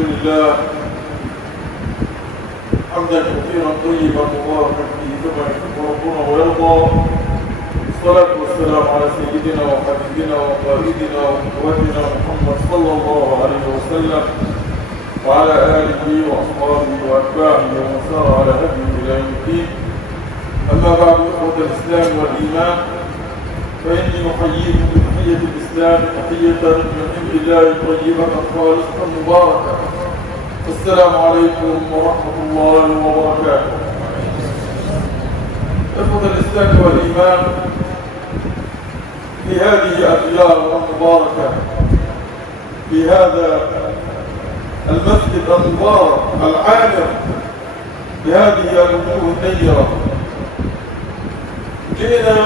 لله حمدا كثيرا طيبا مباركا فيه كما يحب ربنا ويرضى. الصلاة والسلام على سيدنا وحبيبنا وقائدنا وقدوتنا محمد صلى الله عليه وسلم وعلى آله وأصحابه وأتباعه ومن سار على هديه إلى يوم الدين. أما بعد، إخوة الإسلام والإيمان، فإني أحييكم بتحية الإسلام تحية من عند الله طيبة خالصة مباركة. السلام عليكم ورحمة الله وبركاته. إخوة الإسلام والإيمان، في هذه الديار المباركة، في هذا المسجد المبارك العامر بهذه الوجوه النيرة، جئنا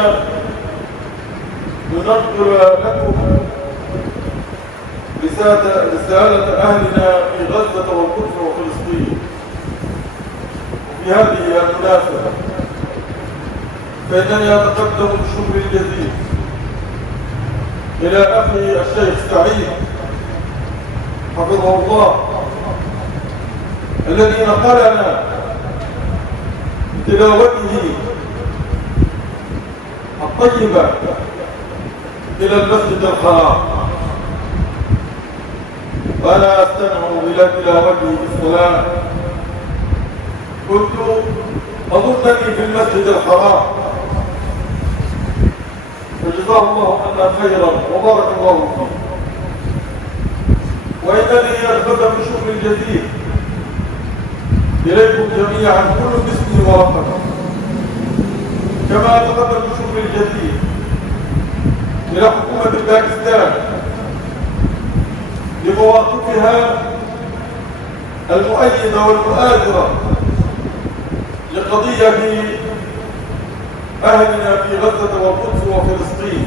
لننقل لكم رسالة أهلنا في غزة والقدس وفلسطين. وفي هذه المناسبة فإنني أتقدم بالشكر الجزيل إلى أخي الشيخ سعيد حفظه الله، الذي نقلنا بتلاوته الطيبة إلى المسجد الحرام، وأنا أستمع إلى تلاوته بالصلاة. كنت أظنني في المسجد الحرام، فجزاه الله عنا خيرا وبارك الله فيه. وإنني أتقدم بشكر الجزيل إليكم جميعا كل باسمي ورقمي، كما أتقدم بشكر الجزيل إلى حكومة باكستان لمواقفها المؤيدة والمؤازرة لقضية أهلنا في غزة والقدس وفلسطين.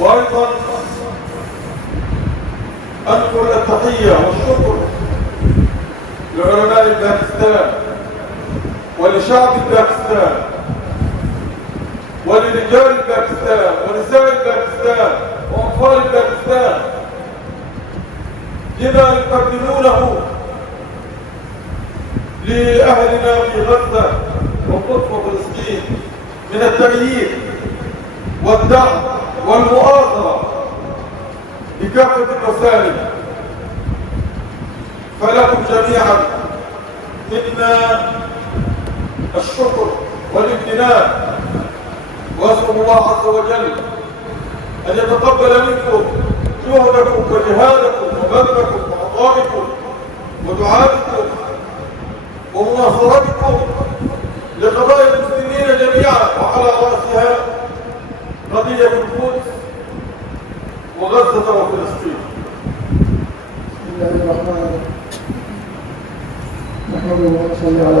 وأيضا أنقل التحية والشكر لعلماء باكستان ولشعب باكستان ولرجال باكستان ونساء باكستان وأطفال باكستان لما يقدمونه لأهلنا في غزة والقدس وفلسطين من التأييد والدعم والمؤازرة بكافة الوسائل. فلكم جميعا منا الشكر والامتنان، وأسأل الله عز وجل أن يتقبل منكم جهدكم وجهادكم وبذلكم وعطائكم ودعائكم ومناصرتكم لقضايا المسلمين جميعا، وعلى رأسها قضية القدس وغزة وفلسطين. بسم الله الرحمن الرحيم. نحمده ونصلي على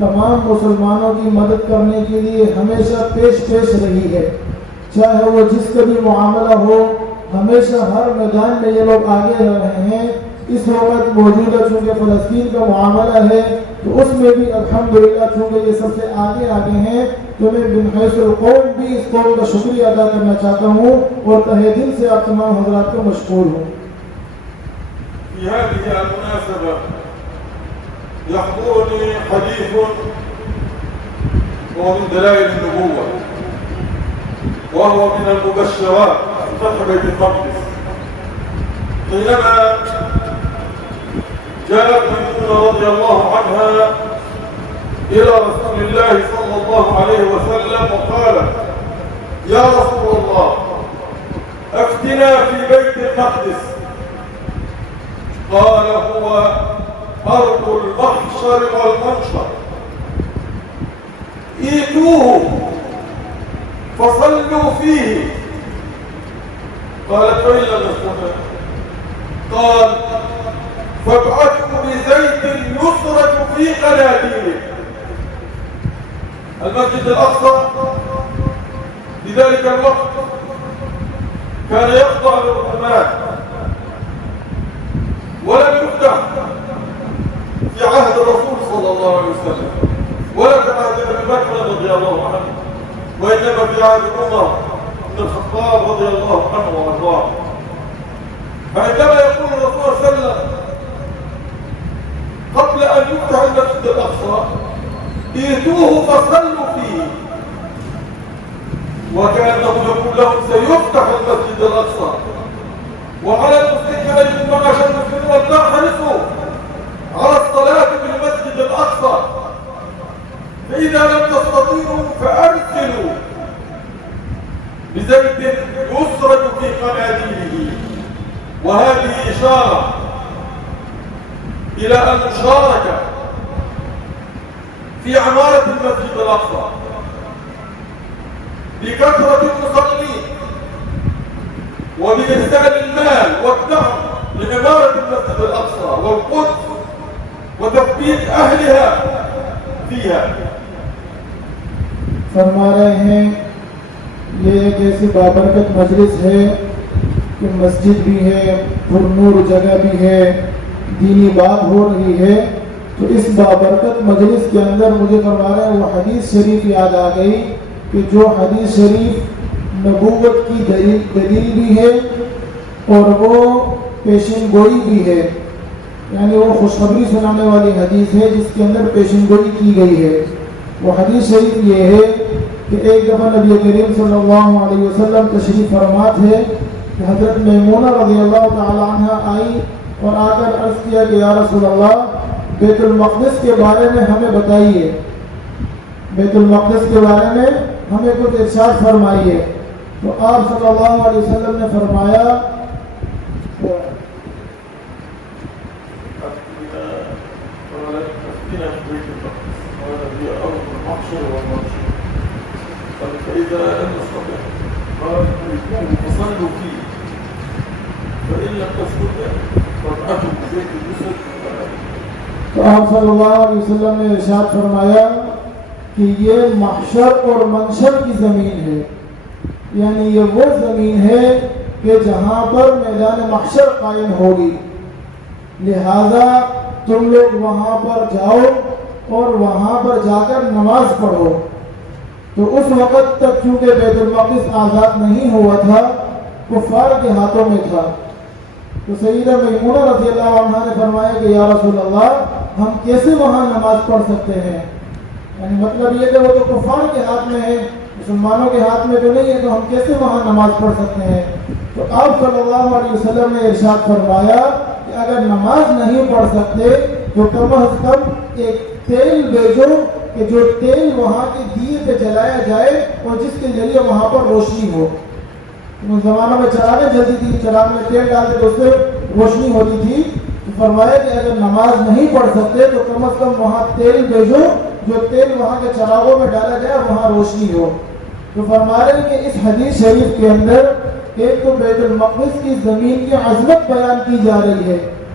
تمام مسلمانوں کی مدد کرنے کے لیے ہمیشہ پیش رہی ہے، چاہے وہ جس کا بھی معاملہ ہو، ہمیشہ ہر میدان میں یہ لوگ آگے رہے ہیں۔ اس وقت موجودہ چونکہ فلسطین کا معاملہ ہے تو اس میں بھی الحمدللہ چونکہ یہ سب سے آگے ہیں، تو میں بن حیث القوم بھی اس قوم کا شکریہ ادا کرنا چاہتا ہوں اور تہہ دل سے آپ تمام حضرات کو مشکور ہوں۔ في هذه المناسبة يحضرني حديث وهو من دلائل النبوة، وهو من المبشرات فتح بيت المقدس. حينما جاءت ميمونة رضي الله عنها إلى رسول الله صلى الله عليه وسلم وقالت: يا رسول الله، افتنا في بيت المقدس. قال: هو أرض المحشر والمنشر، ائتوه فصلوا فيه. قالت: فإن لم نستطع؟ قال: فابعثوا بزيت يسرج في قناديله. المسجد الأقصى في ذلك الوقت كان يخضع للرومان ولم يفتح في عهد الرسول صلى الله عليه وسلم ولا في عهد ابي بكر رضي الله عنه، وإنما في عهد عمر بن الخطاب رضي الله عنه وارضاه. فعندما يقول الرسول صلى الله عليه وسلم قبل أن يفتح المسجد الأقصى: ائتوه فصلوا فيه، وكأنه يقول لهم سيفتح المسجد الأقصى، وعلى المسلمين أن يكون معاشر المسلمين أن تحرصوا على الصلاة في المسجد الأقصى، فإذا لم تستطيعوا فأرسلوا بزيت يسرج في قناديله. وهذه إشارة إلى المشاركة في عمارة المسجد الأقصى بكثرة المصلين وبإرسال المال والدعم لعمارة المسجد الأقصى والقدس وتثبيت أهلها فيها. فرما رہے ہیں یہ ایک ایسی بابرکت مجلس ہے کہ مسجد بھی ہے، پرنور جگہ بھی ہے، دینی بات ہو رہی ہے، تو اس بابرکت مجلس کے اندر مجھے فرما رہے ہیں وہ حدیث شریف یاد آ گئی کہ جو حدیث شریف نبوت کی دلیل بھی ہے اور وہ پیشین گوئی بھی ہے، یعنی وہ خوشخبری سنانے والی حدیث ہے جس کے اندر پیشین گوئی کی گئی ہے۔ وہ حدیث شریف یہ ہے کہ ایک دفعہ نبی کریم صلی اللہ علیہ وسلم تشریف فرما تھے کہ حضرت میمونہ رضی اللہ تعالی عنہ آئی اور آ کر عرض کیا کہ یا رسول اللہ، بیت المقدس کے بارے میں ہمیں بتائیے، بیت المقدس کے بارے میں ہمیں کچھ ارشاد فرمائیے۔ تو آپ صلی اللہ علیہ وسلم نے فرمایا فإذا لم نستطع قال: فصلوا فيه، فإن لم تستطع فابعثوا بزيت يسرج. تو آپ صلی اللہ علیہ وسلم نے ارشاد فرمایا کہ یہ محشر اور منشر کی زمین ہے، یعنی یہ وہ زمین ہے کہ جہاں پر میدان محشر قائم ہوگی، لہذا تم لوگ وہاں پر جاؤ اور وہاں پر جا کر نماز پڑھو۔ تو اس وقت تک چونکہ بیت المقدس آزاد نہیں ہوا تھا، کفار کے ہاتھوں میں تھا، تو سیدہ میمونہ رضی اللہ عنہ نے فرمایا کہ یا رسول اللہ، ہم کیسے وہاں نماز پڑھ سکتے ہیں؟ یعنی مطلب یہ کہ وہ تو کفار کے ہاتھ میں ہے، مسلمانوں کے ہاتھ میں تو نہیں ہے، تو ہم کیسے وہاں نماز پڑھ سکتے ہیں؟ تو آپ صلی اللہ علیہ وسلم نے ارشاد فرمایا کہ اگر نماز نہیں پڑھ سکتے تو کم از کم ایک تیل بھیجو کہ جو تیل وہاں کے دیے پہ جلایا جائے اور جس کے ذریعے وہاں پر روشنی ہو۔ اس زمانوں میں چراغیں جلتی تھی، چراغ میں تیل ڈالتے تو اس سے روشنی ہوتی تھی۔ تو فرمایا کہ اگر نماز نہیں پڑھ سکتے تو کم از کم وہاں تیل بھیجو، جو تیل وہاں کے چراغوں میں ڈالا جائے وہاں روشنی ہو۔ تو فرما رہے ہیں کہ اس حدیث شریف کے اندر ایک تو بیت المقدس کی زمین کی عظمت بیان کی جا رہی ہے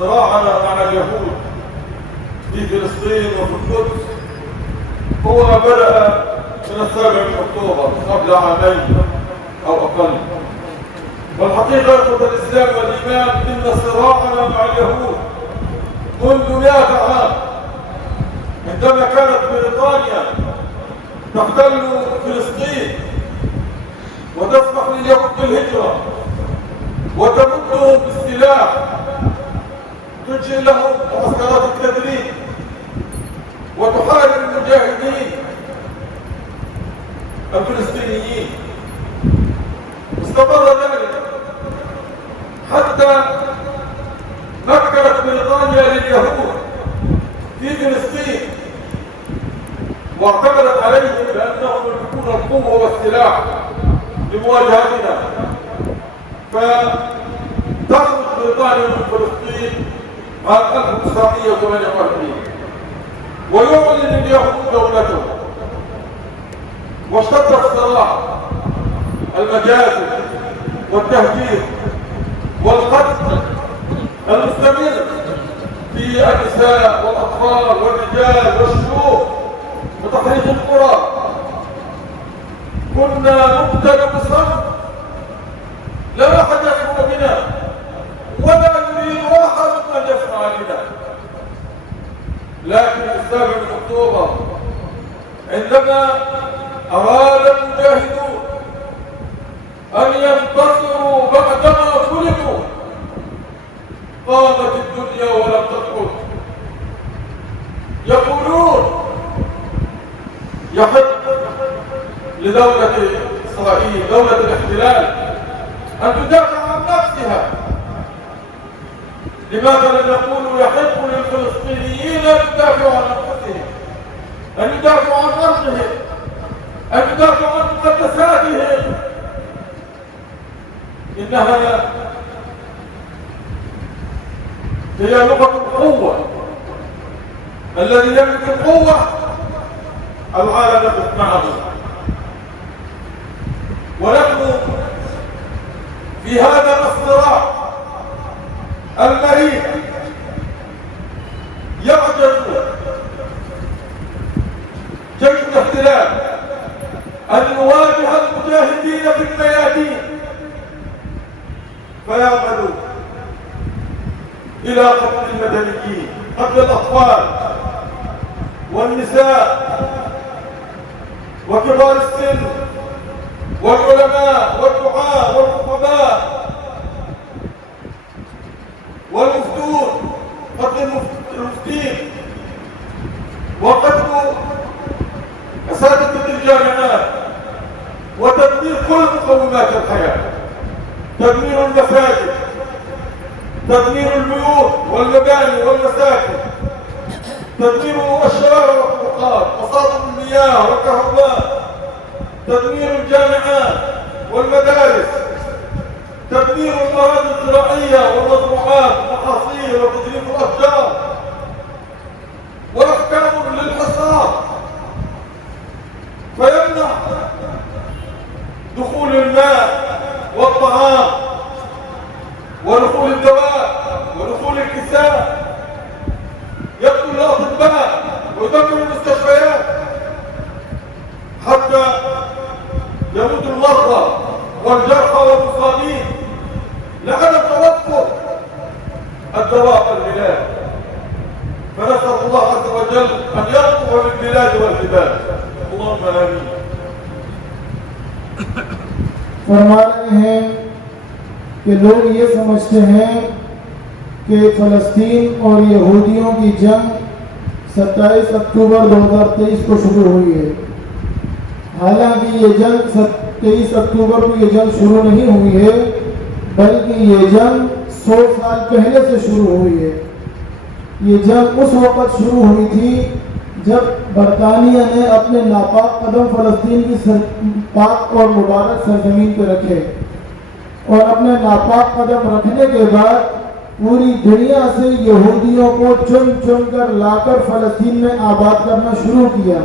صراعنا مع اليهود في فلسطين وفي القدس هو ما بدأ من 7 أكتوبر قبل عامين أو أقل. والحقيقة إخوة الإسلام والإيمان إن صراعنا مع اليهود منذ 100 عام، عندما كانت بريطانيا تحتل فلسطين وتسمح لليهود بالهجرة وتمدهم بالسلاح، تنشئ لهم معسكرات التدريب وتحارب المجاهدين الفلسطينيين. استمر ذلك حتى مكنت بريطانيا لليهود في فلسطين واعتمدت عليهم بأنهم يملكون القوة والسلاح لمواجهتنا، فتخرج بريطانيا من فلسطين عام 1948 ويعلن اليهود دولته، واشتد الصراع، المجازر والتهجير والقتل المستمر في النساء والأطفال والرجال والشيوخ وتحريق القرى. كنا نقتل بصمت، لا أحد يسمع بنا ولا يريد أحد أن يسمع بنا. لكن في 7 أكتوبر عندما أراد المجاهدون أن ينتصروا بعدما ظلموا قامت الدنيا ولم تسقط. يقولون يحق لدولة إسرائيل، دولة الاحتلال، أن تدافع عن نفسها. لماذا لم يقولوا يحق للفلسطينيين أن يدافعوا عن أنفسهم، أن يدافعوا عن أرضهم، أن يدافعوا عن مقدساتهم؟ إنها هي لغة القوة. الذي يملك القوة العالم يقف معه. ونحن في هذا الصراع المريض يعجز جيش الاحتلال أن يواجه المجاهدين في الميادين، فيعملوا إلى قتل المدنيين، قتل الأطفال والنساء وكبار السن والعلماء والدعاة والخطباء والمفتون، قتل المفتين وقتل أساتذة الجامعات وتدمير كل مقومات الحياة، تدمير المساجد، تدمير البيوت والمباني والمساكن، تدمير الشوارع والطرقات، مصادر المياه والكهرباء، تدمير الجامعات والمدارس، تدمير المواد الزراعية والمزروعات والمحاصيل وتدريب الأشجار، وأحكام للحصار الطعام ودخول الدواء ودخول الكساء، يقتل الأطباء ويدمر المستشفيات حتى يموت المرضى والجرحى والمصابين لعدم توفر الدواء في البلاد. فنسأل الله عز وجل أن يرقب بالبلاد والعباد، اللهم آمين. فرما رہے ہیں کہ لوگ یہ سمجھتے ہیں کہ فلسطین اور یہودیوں کی جنگ 27 اکتوبر 2023 کو شروع ہوئی ہے، حالانکہ یہ جنگ 23 اکتوبر کو یہ جنگ شروع نہیں ہوئی ہے، بلکہ یہ جنگ 100 سال پہلے سے شروع ہوئی ہے۔ یہ جنگ اس وقت شروع ہوئی تھی جب برطانیہ نے اپنے ناپاک قدم فلسطین کی پاک اور مبارک سرزمین پہ رکھے، اور اپنے ناپاک قدم رکھنے کے بعد پوری دنیا سے یہودیوں کو چن چن کر لا کر فلسطین میں آباد کرنا شروع کیا۔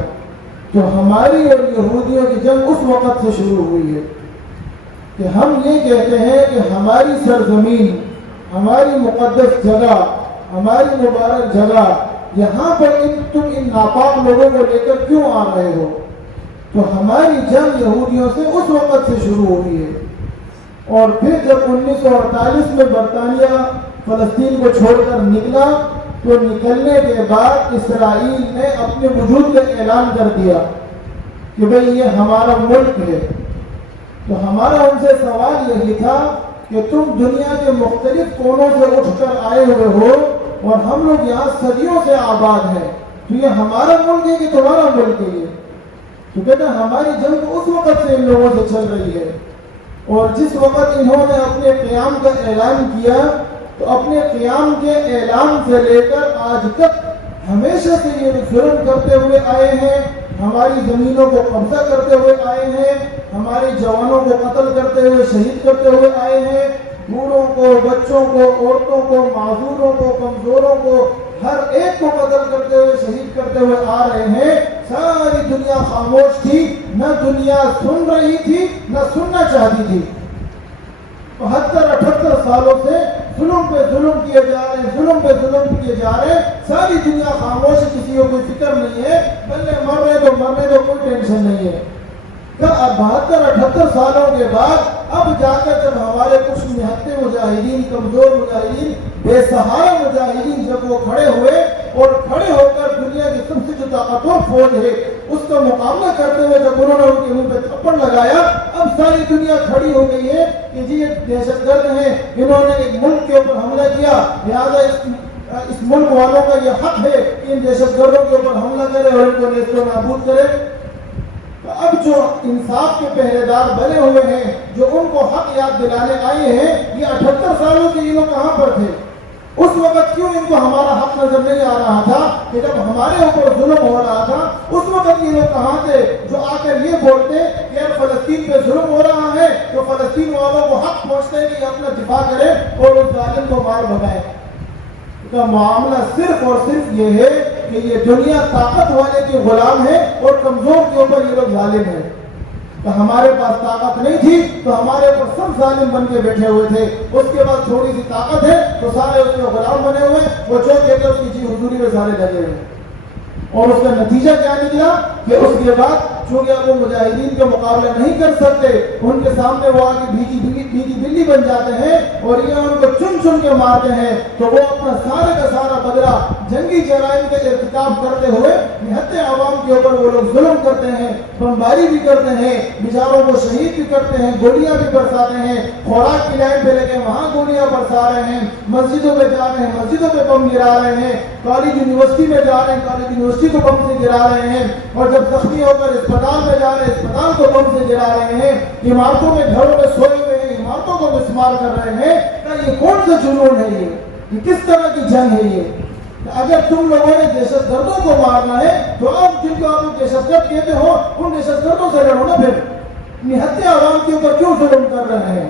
تو ہماری اور یہودیوں کی جنگ اس وقت سے شروع ہوئی ہے کہ ہم یہ کہتے ہیں کہ ہماری سرزمین، ہماری مقدس جگہ، ہماری مبارک جگہ، یہاں پر تم ان ناپاک لوگوں کو لے کر کیوں آ رہے ہو؟ تو ہماری جنگ یہودیوں سے اس وقت سے شروع ہوئی ہے۔ اور پھر جب 1948 میں برطانیہ فلسطین کو چھوڑ کر نکلا تو نکلنے کے بعد اسرائیل نے اپنے وجود کا اعلان کر دیا کہ بھئی یہ ہمارا ملک ہے۔ تو ہمارا ان سے سوال یہی تھا کہ تم دنیا کے مختلف کونوں سے اٹھ کر آئے ہوئے ہو اور ہم لوگ یہاں صدیوں سے آباد ہیں، تو یہ ہمارا ملک ہے کہ تمہارا ملک ہے؟ یہ تو کہتے ہیں ہماری جنگ اس وقت سے ان لوگوں سے چل رہی ہے، اور جس وقت انہوں نے اپنے قیام کا اعلان کیا تو اپنے قیام کے اعلان سے لے کر آج تک ہمیشہ سے یہ ظلم کرتے ہوئے آئے ہیں، ہماری زمینوں کو قبضہ کرتے ہوئے آئے ہیں، ہمارے جوانوں کو قتل کرتے ہوئے شہید کرتے ہوئے آئے ہیں، بوڑھوں کو، بچوں کو، عورتوں کو، معذوروں کو، کمزوروں کو، ہر ایک کو قتل کرتے ہوئے شہید کرتے ہوئے آ رہے ہیں۔ ساری دنیا خاموش تھی، نہ دنیا سن رہی تھی نہ سننا چاہتی تھی۔ 72-78 سالوں سے ظلم پہ ظلم کیے جا رہے ہیں، ظلم پہ ظلم کیے جا رہے ہیں، ساری دنیا خاموش، کسی کو کوئی فکر نہیں ہے، بلے مرنے دو کوئی ٹینشن نہیں ہے۔ 72-78 سالوں کے بعد اب جا کر جب ہمارے کچھ نہتے مجاہدین، کمزور مجاہدین، بے سہارا مجاہدین جب وہ کھڑے ہوئے اور کھڑے ہو کر دنیا کی سب سے جو طاقتور فوج ہے اس کا مقابلہ کرتے ہوئے جب انہوں نے ان کے منہ پہ تھپڑ لگایا، اب ساری دنیا کھڑی ہو گئی ہے کہ جی یہ دہشت گرد ہیں، انہوں نے ایک ملک کے اوپر حملہ کیا، لہٰذا اس ملک والوں کا یہ حق ہے کہ ان دہشت گردوں کے اوپر حملہ کرے اور ان کو نیست و نابود کرے۔ اب جو انصاف کے پہرے دار بنے ہوئے ہیں، جو ان کو حق یاد دلانے آئے ہیں، یہ 78 سالوں سے یہ لوگ کہاں پر تھے؟ اس وقت کیوں ان کو ہمارا حق نظر نہیں آ رہا تھا کہ جب ہمارے اوپر ظلم ہو رہا تھا اس وقت یہ لوگ کہاں تھے جو آ کر یہ بولتے کہ یار فلسطین پہ ظلم ہو رہا ہے تو فلسطین والوں کو حق پہنچتے ہیں کہ یہ اپنا دفاع کرے اور اس ظالم کو مار بھگائے؟ کا معاملہ صرف اور صرف یہ ہے کہ یہ دنیا طاقت والے کے غلام ہے اور کمزور کے اوپر یہ لوگ ظالم ہیں۔ تو ہمارے پاس طاقت نہیں تھی تو ہمارے اوپر سب ظالم بن کے بیٹھے ہوئے تھے، اس کے بعد تھوڑی سی طاقت ہے تو سارے اس کے غلام بنے ہوئے، وہ جو کہتے ہیں اس کی حضوری میں سارے لگے ہوئے۔ اور اس کا نتیجہ کیا نکلا کہ اس کے بعد چونکہ وہ مجاہدین کا مقابلہ نہیں کر سکتے، ان کے سامنے وہ آگے بھیگی بلی بن جاتے ہیں اور یہ ان کو چن چن کے مارتے ہیں، تو وہ اپنا سارے کا سارا بدلہ جنگی جرائم کے ارتکاب کرتے ہوئے نہتے عوام کے اوپر وہ لوگ ظلم کرتے ہیں، بمباری بھی کرتے ہیں، بیچاروں کو شہید بھی کرتے ہیں، گولیاں بھی برساتے ہیں، خوراک کی لائن پہ لے کے وہاں گولیاں برسا رہے ہیں، مسجدوں میں جا رہے ہیں، مسجدوں پہ بم گرا رہے ہیں، کالج یونیورسٹی میں جا رہے ہیں، کالج یونیورسٹی کو بم سے گرا رہے ہیں، اور جب زخمی ہو کر اسپتال میں جا رہے ہیں اسپتال کو بم سے گرا رہے ہیں، عمارتوں میں گھروں میں سوئے ہوئے ہیں عمارتوں کو مسمار کر رہے ہیں۔ یہ کون سا جنون ہے؟ یہ کس طرح کی جنگ ہے؟ یہ اگر تم لوگوں نے دہشت گردوں کو مارنا ہے تو اب جن کو آپ دہشت گرد کہتے ہو ان دہشت گردوں سے لڑو نا، پھر نہتے عوام کے اوپر کیوں ظلم کر رہے ہیں؟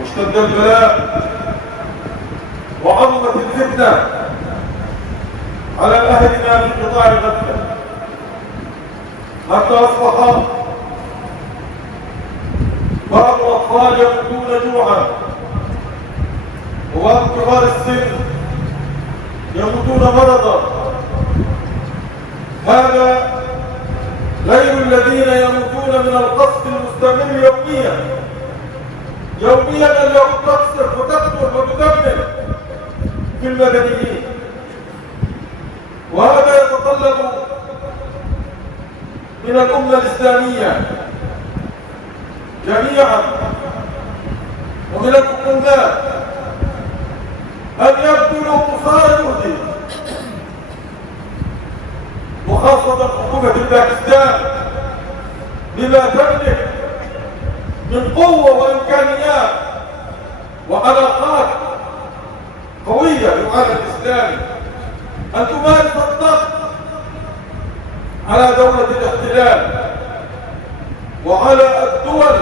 واشتد البلاء وعظمت الفتنة على أهلنا في قطاع غزة حتى أصبح بعض الأطفال يموتون جوعا وبعض كبار السن يموتون مرضا. هذا غير الذين يموتون من القصف المستمر يوميا التي تقصف وتقتل وتدمر في المدنيين. وهذا يتطلب من الأمة الإسلامية جميعا ومن الحكومات أن يبذلوا قصارى جهدهم، وخاصة حكومة باكستان بما تملك من قوة وإمكانيات وعلاقات قوية بالعالم الإسلامي، أن تمارس الضغط على دولة الاحتلال وعلى الدول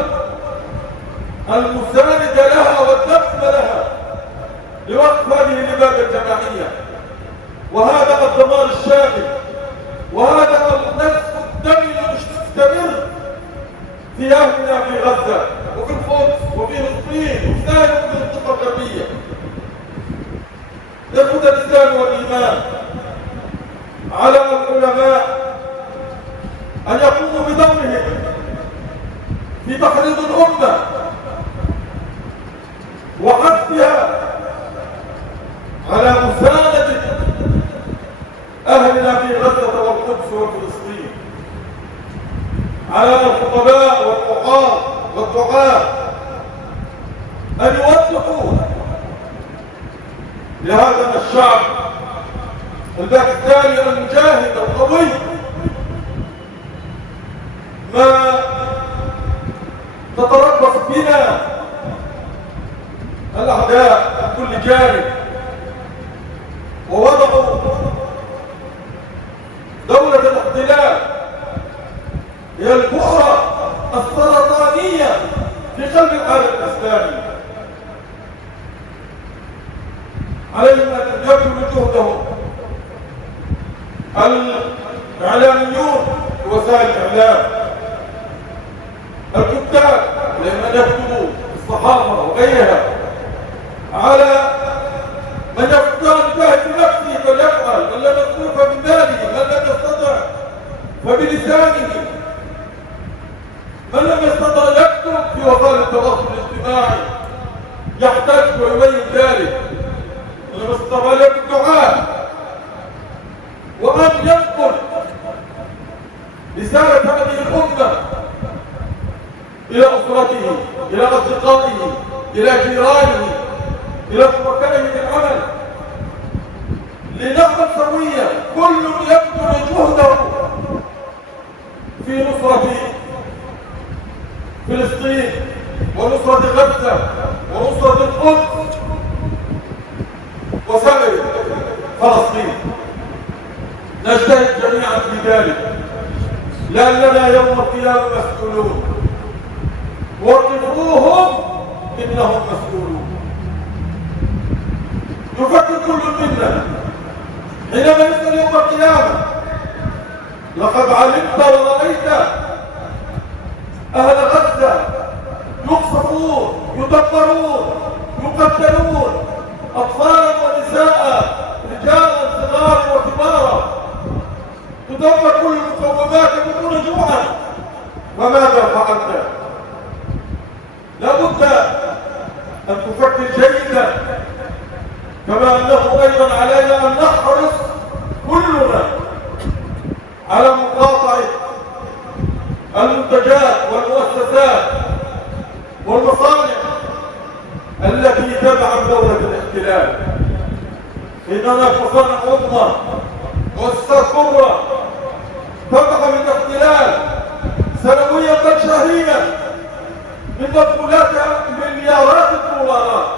المساندة لها والدفن لها لوقف هذه الإبادة الجماعية. وهذا الدمار الشامل وهذا النزف الدموي المستمر في أهلنا في غزة وفي القدس وفي فلسطين وفي سائر المنطقة الغربية. إخوة الإسلام والإيمان، على العلماء أن يقوموا بدورهم في تحريض الأمة وحثها على مساندة أهلنا في غزة والقدس وفلسطين. على الخطباء والقضاة والدعاة أن يوضحوا لهذا الشعب الباكستاني المجاهد القوي ما تتربص بنا الأعداء من كل جانب، ووضعوا دولة الاحتلال هي البؤرة السرطانية في قلب العالم الإسلامي. عليهم أن يبذلوا جهدهم الإعلاميون في وسائل الإعلام، الكتاب عليهم أن يكتبوا الصحافة وغيرها، على من يستطيع أن يجاهد بنفسه فليفعل، من لم يستطع فبماله، من لم يستطع فبلسانه، من لم يستطع يكتب في وسائل التواصل الاجتماعي يحتاج ويبين ذلك، من لم يستطع يكتب دعاء، ومن ينقل رسالة هذه الأمة إلى أسرته، إلى أصدقائه، إلى جيرانه، إلى شركائه في العمل، لنعمل سويا كل يبذل جهده في نصرة فلسطين ونصرة غزة ونصرة القدس وسائر فلسطين. نجتهد جميعا في ذلك لأننا يوم القيامة مسؤولون، وقفوهم إنهم مسؤولون. كل منا حينما يسأل يوم القيامة لقد علمت ورأيت أهل غزة يقصفون يدبرون يقتلون أطفالا ونساء رجالا صغارا وكبارا تدمر كل المقومات يموتون جوعا وماذا فعلت؟ لابد أن تفكر جيدا كما أنه أيضا علينا أن نحرص كلنا على مقاطعة المنتجات والمؤسسات والمصانع التي تدعم دولة الاحتلال. إن هناك مصانع عظمى مؤسسات كبرى تدعم الاحتلال سنويا بل شهريا من مدخولاتها مليارات الدولارات،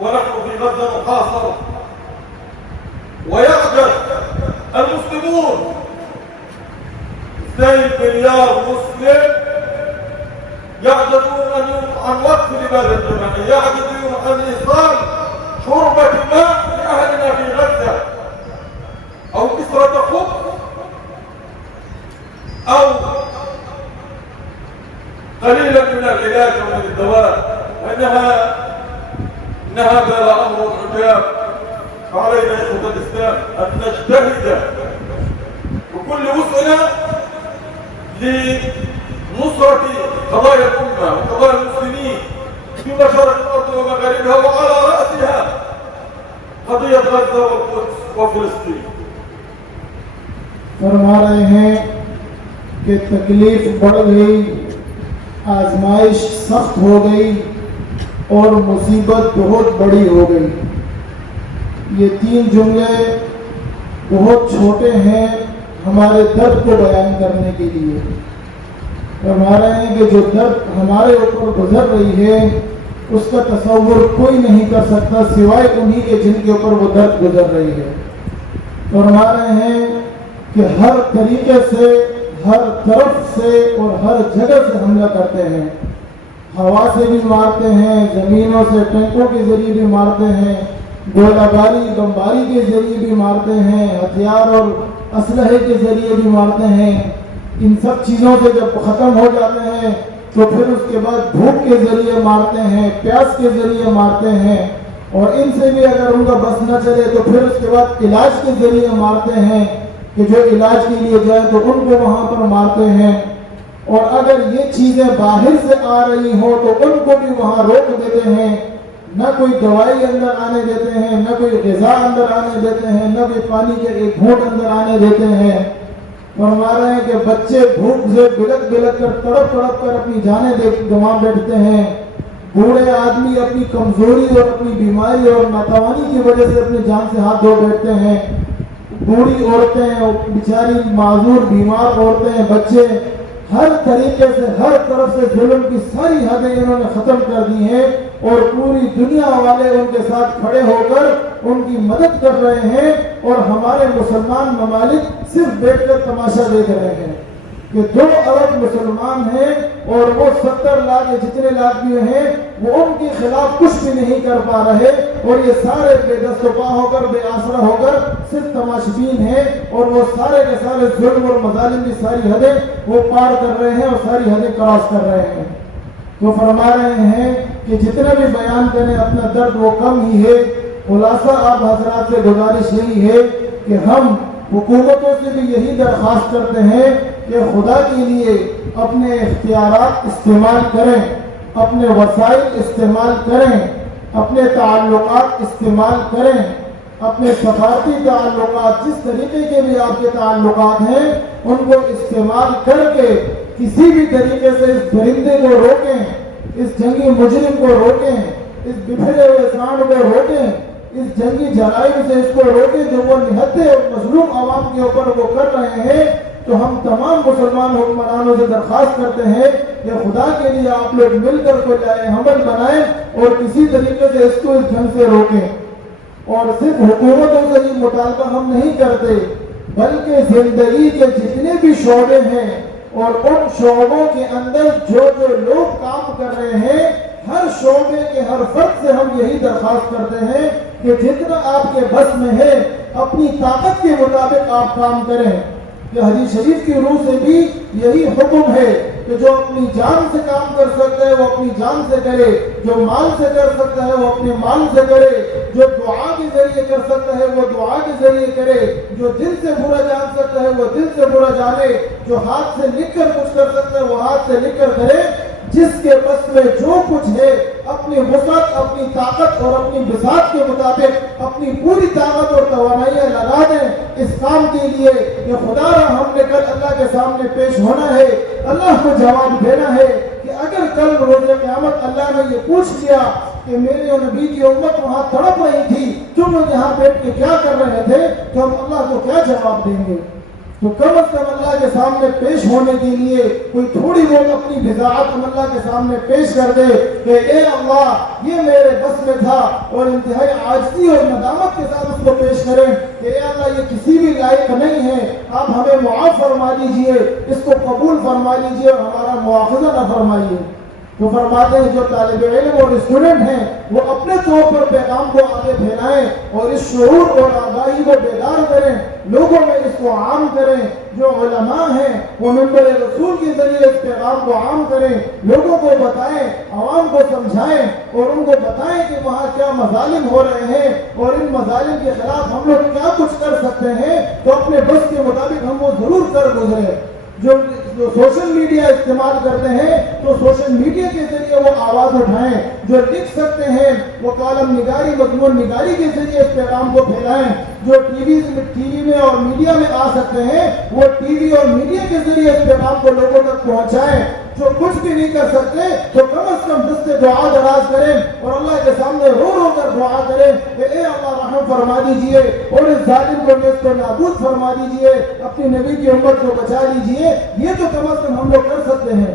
ونحن في غزة محاصرة ويعجز المسلمون 2 مليار مسلم يعجزون عن وقف الإبادة الجماعية، يعجزون عن إيصال شربة ماء لأهلنا في غزة أو كسرة خبز أو قليلا من العلاج ومن الدواء. إن هذا لأمر عجاب، فعلينا يا إخوة الإسلام أن نجتهد بكل وسعنا لنصرة قضايا الأمة وقضايا المسلمين في مشارق الأرض ومغاربها، وعلى رأسها قضية غزة والقدس وفلسطين. فرما رہے ہیں کہ تکلیف بڑھ گئی، آزمائش سخت ہو گئی اور مصیبت بہت بڑی ہو گئی۔ یہ 3 جملے بہت چھوٹے ہیں ہمارے درد کو بیان کرنے کے لیے۔ فرما رہے ہیں کہ جو درد ہمارے اوپر گزر رہی ہے اس کا تصور کوئی نہیں کر سکتا سوائے انہی کے جن کے اوپر وہ درد گزر رہی ہے۔ فرما رہے ہیں کہ ہر طریقے سے، ہر طرف سے اور ہر جگہ سے حملہ کرتے ہیں، ہوا سے بھی مارتے ہیں، زمینوں سے ٹینکوں کے ذریعے بھی مارتے ہیں، گولہ باری بمباری کے ذریعے بھی مارتے ہیں، ہتھیار اور اسلحے کے ذریعے بھی مارتے ہیں۔ ان سب چیزوں سے جب ختم ہو جاتے ہیں تو پھر اس کے بعد بھوک کے ذریعے مارتے ہیں، پیاس کے ذریعے مارتے ہیں، اور ان سے بھی اگر ان کا بس نہ چلے تو پھر اس کے بعد علاج کے ذریعے مارتے ہیں کہ جو علاج کے لیے جائیں تو ان کو وہاں پر مارتے ہیں، اور اگر یہ چیزیں باہر سے آ رہی ہوں تو ان کو بھی وہاں روک دیتے ہیں، نہ کوئی دوائی اندر آنے دیتے ہیں، نہ کوئی غذا اندر آنے دیتے ہیں، نہ کوئی پانی کے ایک گھونٹ اندر آنے دیتے ہیں۔ فرما رہے ہیں کہ بچے بھوک سے بلک بلک کر تڑپ تڑپ کر اپنی جانیں گنوا بیٹھتے ہیں، بوڑھے آدمی اپنی کمزوری اور اپنی بیماری اور ناتوانی کی وجہ سے اپنی جان سے ہاتھ دھو بیٹھتے ہیں، بوڑھی عورتیں، بیچاری معذور بیمار عورتیں، بچے، ہر طریقے سے ہر طرف سے ظلم کی ساری حدیں انہوں نے ختم کر دی ہیں، اور پوری دنیا والے ان کے ساتھ کھڑے ہو کر ان کی مدد کر رہے ہیں، اور ہمارے مسلمان ممالک صرف بیٹھ کر تماشا دیکھ رہے ہیں کہ 2 ارب مسلمان ہیں اور وہ 70 لاکھ جتنے لاکھ بھی ہیں وہ ان کے خلاف کچھ بھی نہیں کر پا رہے، اور یہ سارے بے دست و پا ہو کر، بے آسرا ہو کر صرف تماشبین ہیں، اور وہ سارے کے سارے ظلم اور مظالم کی ساری حدیں وہ پار کر رہے ہیں اور ساری حدیں کراس کر رہے ہیں۔ تو فرما رہے ہیں کہ جتنا بھی بیان کریں اپنا درد وہ کم ہی ہے۔ خلاصہ آپ حضرات سے گزارش یہی ہے کہ ہم حکومتوں سے بھی یہی درخواست کرتے ہیں کہ خدا کے لیے اپنے اختیارات استعمال کریں، اپنے وسائل استعمال کریں، اپنے تعلقات استعمال کریں، اپنے سفارتی تعلقات جس طریقے کے بھی آپ کے تعلقات ہیں ان کو استعمال کر کے کسی بھی طریقے سے اس درندے کو روکیں، اس جنگی مجرم کو روکیں، اس بکھرے ہوئے سانڈ کو روکیں، اس جنگی جرائم سے اس کو روکیں جو وہ نہتے اور مظلوم عوام کے اوپر وہ کر رہے ہیں۔ تو ہم تمام مسلمان حکمرانوں سے درخواست کرتے ہیں کہ خدا کے لیے آپ لوگ مل کر کوئی جائے عمل بنائیں اور کسی طریقے سے اس کو اس ڈھنگ سے روکیں۔ اور صرف حکومتوں سے ہی مطالبہ ہم نہیں کرتے بلکہ زندگی کے جتنے بھی شعبے ہیں اور ان شعبوں کے اندر جو جو لوگ کام کر رہے ہیں ہر شعبے کے ہر فرد سے ہم یہی درخواست کرتے ہیں کہ جتنا آپ کے بس میں ہے اپنی طاقت کے مطابق آپ کام کریں. کہ حدیث شریف کی روح سے بھی یہی حکم ہے کہ جو اپنی جان سے کام کر سکتا ہے وہ اپنی جان سے کرے, جو مال سے کر سکتا ہے وہ اپنے مال سے کرے, جو دعا کے ذریعے کر سکتا ہے وہ دعا کے ذریعے کرے, جو دل سے برا جان سکتا ہے وہ دل سے برا جانے, جو ہاتھ سے لکھ کر کچھ کر سکتا ہے وہ ہاتھ سے لکھ کر کرے. جس کے بس میں جو کچھ ہے اپنی وسعت, اپنی طاقت اور اپنی بساط کے مطابق اپنی پوری طاقت اور توانائیاں لگا دیں اس کام کے لیے کہ خدا را ہم نے کل اللہ کے سامنے پیش ہونا ہے, اللہ کو جواب دینا ہے کہ اگر کل روز قیامت اللہ نے یہ پوچھ لیا کہ میرے اور نبی کی امت وہاں تڑپ رہی تھی, تم لوگ یہاں بیٹھ کے کیا کر رہے تھے, تو ہم اللہ کو کیا جواب دیں گے؟ تو کم از کم اللہ کے سامنے پیش ہونے کے لیے کوئی تھوڑی بہت اپنی بضاعت ہم اللہ کے سامنے پیش کر دے کہ اے اللہ یہ میرے بس میں تھا, اور انتہائی عاجزی اور ندامت کے ساتھ اس کو پیش کریں کہ اے اللہ یہ کسی بھی لائق نہیں ہے, آپ ہمیں معاف فرما دیجئے, اس کو قبول فرما لیجئے اور ہمارا مواخذہ نہ فرمائیے. تو فرماتے ہیں جو طالب علم اور اسٹوڈنٹ ہیں وہ اپنے طور پر پیغام کو آگے پھیلائیں اور اس شعور اور آگاہی کو بیدار کریں, لوگوں میں اس کو عام کریں. جو علماء ہیں وہ منبر رسول کے ذریعے اس پیغام کو عام کریں, لوگوں کو بتائیں, عوام کو سمجھائیں اور ان کو بتائیں کہ وہاں کیا مظالم ہو رہے ہیں اور ان مظالم کے خلاف ہم لوگ کیا کچھ کر سکتے ہیں, تو اپنے بس کے مطابق ہم وہ ضرور کر گزرے. جو سوشل میڈیا استعمال کرتے ہیں تو سوشل میڈیا کے ذریعے وہ آواز اٹھائیں, جو لکھ سکتے ہیں وہ کالم نگاری, مضمون نگاری کے ذریعے اس پیغام کو پھیلائیں, جو ٹی وی میں اور میڈیا میں آ سکتے ہیں وہ ٹی وی اور میڈیا کے ذریعے اس پیغام کو لوگوں تک پہنچائیں. جو کچھ بھی نہیں کر سکتے تو کم از کم دستے دعا دراز کریں اور اللہ کے سامنے رو رو کر دعا کریں کہ اے اللہ رحم فرما دیجئے اور اس ظالم کو نیست و نابود فرما دیجئے, اپنی نبی کی امت کو بچا لیجئے. یہ تو کم از کم ہم لوگ کر سکتے ہیں.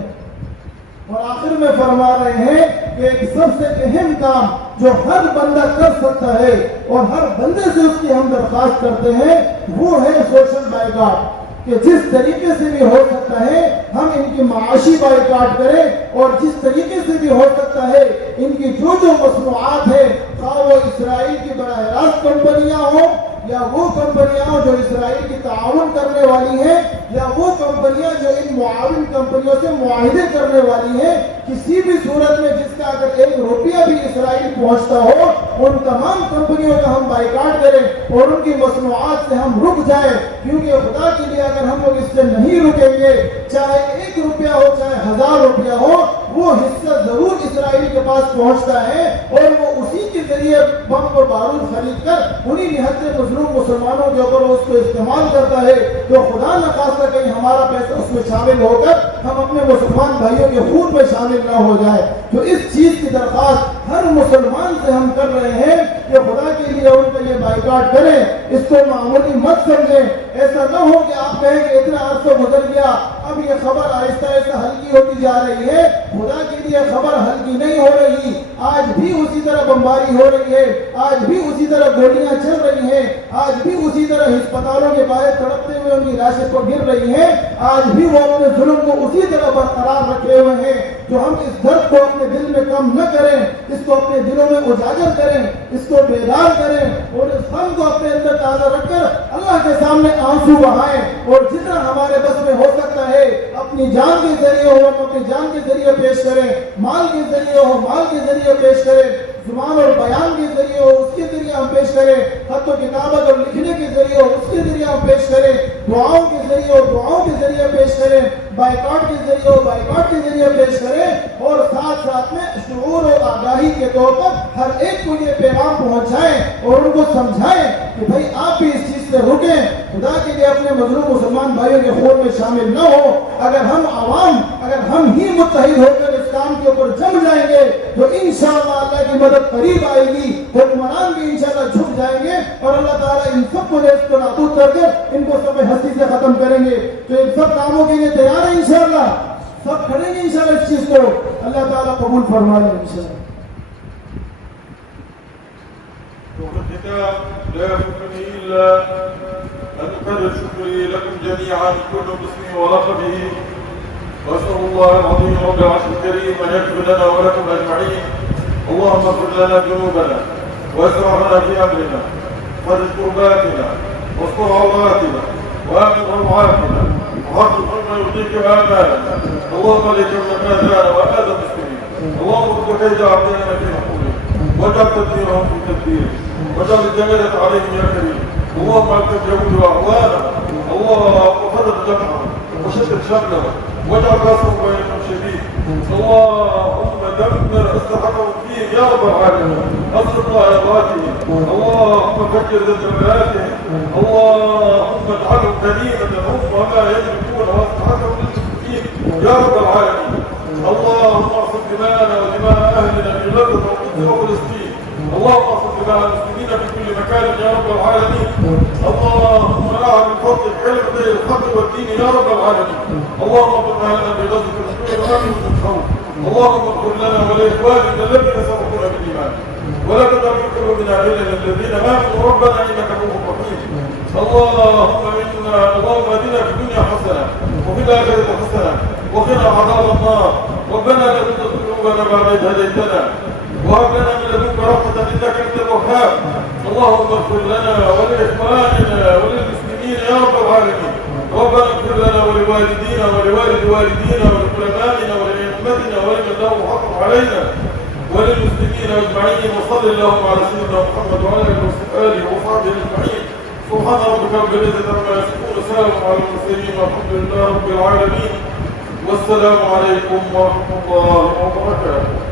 اور آخر میں فرما رہے ہیں کہ ایک سب سے اہم کام جو ہر بندہ کر سکتا ہے اور ہر بندے سے اس کی ہم درخواست کرتے ہیں وہ ہے سوشل بائیکاٹ, کہ جس طریقے سے بھی ہو سکتا ہے ہم ان کی معاشی بائیکاٹ کریں اور جس طریقے سے بھی ہو سکتا ہے ان کی جو مصنوعات ہیں, خواہ وہ اسرائیل کی براہ راست کمپنیاں ہوں یا وہ کمپنیاں ہوں جو اسرائیل کی تعاون کرنے والی ہیں یا وہ کمپنیاں جو ان معاون کمپنیوں سے معاہدے کرنے والی ہیں, کسی بھی صورت میں جس کا اگر 1 روپیہ بھی اسرائیل پہنچتا ہو ان تمام کمپنیوں کا ہم بائیکاٹ کریں اور ان کی مصنوعات سے ہم رک جائیں. کیونکہ خدا کے لیے اگر ہم لوگ اس سے نہیں رکیں گے, چاہے 1 روپیہ ہو چاہے 1000 روپیہ ہو, وہ حصہ ضرور اسرائیل کے پاس پہنچتا ہے اور وہ اسی کے ذریعے بم و بارود خرید کر انہی نہتے مظلوم مسلمانوں کے اوپر اس کو استعمال کرتا ہے. تو خدا نہ خواستہ کہیں ہمارا پیسہ اس میں شامل ہو کر ہم اپنے مسلمان بھائیوں کے خون میں شامل نہ ہو جائے. تو اس چیز کی درخواست ہر مسلمان سے ہم کر رہے ہیں کہ خدا کے لیے ان کا یہ بائیکاٹ کریں, اس کو معمولی مت سمجھیں. ایسا نہ ہو کہ آپ کہیں کہ اتنا عرصہ گزر گیا اب یہ خبر آہستہ آہستہ ہلکی ہوتی جا رہی ہے. خدا کے لیے خبر ہلکی نہیں ہو رہی, آج بھی اسی طرح بمباری ہو رہی ہے, آج بھی اسی طرح گولیاں چل رہی ہیں, آج بھی اسی طرح ہسپتالوں کے باہر تڑپتے ہوئے ان کی لاشیں پر گر رہی ہیں, آج بھی وہ اپنے ظلم کو اسی طرح برقرار رکھے ہوئے ہیں. تو ہم اس درد کو اپنے دل میں کم نہ کریں, اس کو اپنے دلوں میں اجاگر کریں, اس کو بیدار کریں اور اس غم کو اپنے اندر تازہ رکھ کر اللہ کے سامنے آنسو بہائیں. اور جتنا ہمارے بس میں ہو سکتا ہے اپنی جان کے ذریعے ہو ہم اپنی جان کے ذریعے پیش کریں, مال کے ذریعے ہو مال کے ذریعے پیش کریں, زبان اور بیان کے ذریعے ہو اس کے ذریعے ہم پیش کریں, خط و کتابت اور لکھنے کے ذریعے ہو اس کے ذریعے ہم پیش کریں, دعاؤں کے ذریعے ہو دعاؤں کے ذریعے پیش کریں, بائیکاٹ کے ذریعے ہو بائیکاٹ کے ذریعے پیش کریں. اور ساتھ ساتھ میں شعور اور آگاہی کے طور پر ہر ایک کو یہ پیغام پہنچائیں اور ان کو سمجھائیں کہ بھائی آپ بھی اس چیز سے رکیں, خدا کے لیے اپنے مظلوم مسلمان بھائیوں کے خون میں شامل نہ ہو. اگر ہم عوام اگر ہم ہی متحد ہو کر اس کام کے اوپر جم جائیں گے تو انشاءاللہ اللہ کی مدد قریب آئے گی, حکمران بھی انشاءاللہ جھک جائیں گے اور اللہ تعالیٰ ان سب کو نیست و نابود کر کے ان کو سب ہستی سے ختم کریں گے. تو ان سب کاموں کے لیے تیار ہے انشاءاللہ, سب کھڑیں گے انشاءاللہ اس چیز کو, اللہ تعالیٰ قبول فرما لے انشاءاللہ. لا يفوتني إلا أن أكرر شكري لكم جميعا كل باسمي ولقبه وأسأل الله العظيم رب العرش الكريم أن يغفر لنا ولكم أجمعين. اللهم اغفر لنا ذنوبنا واسرعنا في أمرنا فرج كرباتنا واستر عوراتنا وآمن روعاتنا وحقق ما يرضيك آمالنا. اللهم لك من آذانا وآذى المسلمين. اللهم ارد كيد أعدائنا في نحورهم واجعل تدبيرهم في تدبيرهم واجعل الجميلة عليهم يا كريم. اللهم أنت اليهود وأعوانهم. اللهم فرج جمعهم وشتت شملهم واجعل راسهم بينهم شديد. اللهم دمر أسلحتهم فيهم يا رب العالمين. أصلح طائراتهم. اللهم فجر زلزالاتهم. اللهم اجعلهم غنيمة هم وما يملكون وأسلحتهم للمسلمين يا رب العالمين. اللهم اغفر دماءنا ودماء أهلنا في غزة والقدس وفلسطين. اللهم اغفر دماء المسلمين في كل مكان يا رب العالمين. اللهم نعم من فضلك كلمتي الحق والدين يا رب العالمين. اللهم اغفر لنا بغزة الرسول وامن الخوف. اللهم اغفر لنا ولإخواننا الذين سبقونا بالإيمان ولا تدع في قلوبنا غلا للذين آمنوا ربنا إنك رؤوف رحيم. اللهم اهدنا في الدنيا حسنة وفي الآخرة حسنة وقنا عذاب النار. ربنا لا تزغ قلوبنا بعد إذ هديتنا وهب لنا من لدنك رحمة إنك أنت الوهاب. اللهم اغفر لنا ولإخواننا وللمسلمين يا رب العالمين. ربنا اغفر لنا ولوالدينا ولوالد والدينا ولعلمائنا ولأئمتنا ولمن له حق علينا وللمسلمين أجمعين. وصل اللهم على سيدنا محمد وعلى آله وصحبه أجمعين. سبحان ربك رب العزة عما يصفون وسلام على المرسلين والحمد لله رب العالمين. والسلام عليكم ورحمة الله وبركاته.